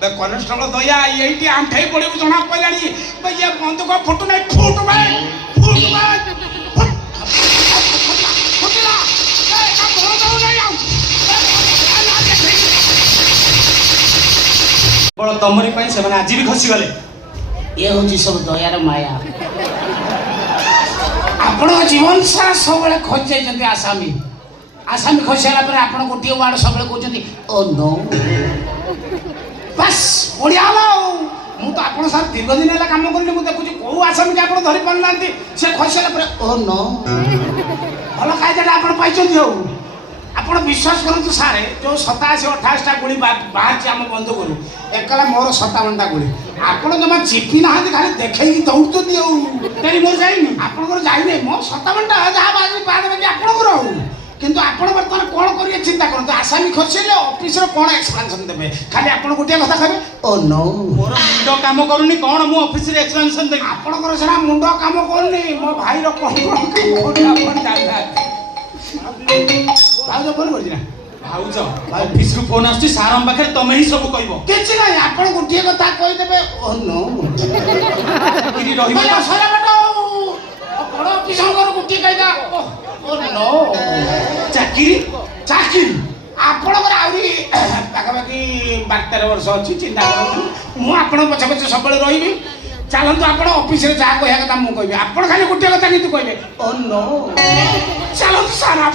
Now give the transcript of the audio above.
constable दया ये आंठाई पड़े जना पड़ा ये बंदूक फुटू ना फुट बड़ तमरी से आज भी खसी गले ये हूँ सब दयार माया आपण जीवन सारा सब खोज जाइए आसामी आसामी खोज सारा आप गोटे वार्ड सब कहते ओ नो बस बढ़िया मु तो आप दीर्घ दिन है कम कर देखुची कौ आसामी की आप धरी पार ना से खोज सारा ओ नो भल खाद्यटा आप आप विश्वास करूँ सारे जो 87-28टा गुड़ी बाहर आम बंद करूँ एकला मोर 57टा गुड़ी आपड़ जमा चिपी ना खाली देखे दौड़ती मोर जाइनी आपंकर जाइए मो 57टा जहाँ बाहर बाद बाकी आपंकर हो किंतु आप बर्तमान कौन करेंगे चिंता करते आसामी खोजले ऑफिस कौन एक्सप्लेनेशन देवे खाली आप गोटे कथा कहे ओ नो मोर मुंड काम करूनी कौन मु ऑफिस रे एक्सप्लेनेशन देबी आपंकर सेना मुंड काम करनी मो भाई रो कौन भाउज फोन कर भाउज ऑफिस रु फोन आछी सारम पाखे तमे ही सब कहबो किछ नै आपण गोटे कथा कहि देबे ओ नो किरी रहिबो ना सारा बेटा बड़ ऑफिस कर गोटे कहिदा ओ नो चाकरी आपणकर आउरी पाखापाखि 12-13 वर्ष अच्छी चिंता करूँ मु आपण पछे पछे सब रही चलतु आप ऑफिस रे जहाँ कह कथा मुझे आप खाली गोटे कथा कि कहले ओ नो चलतु सार आप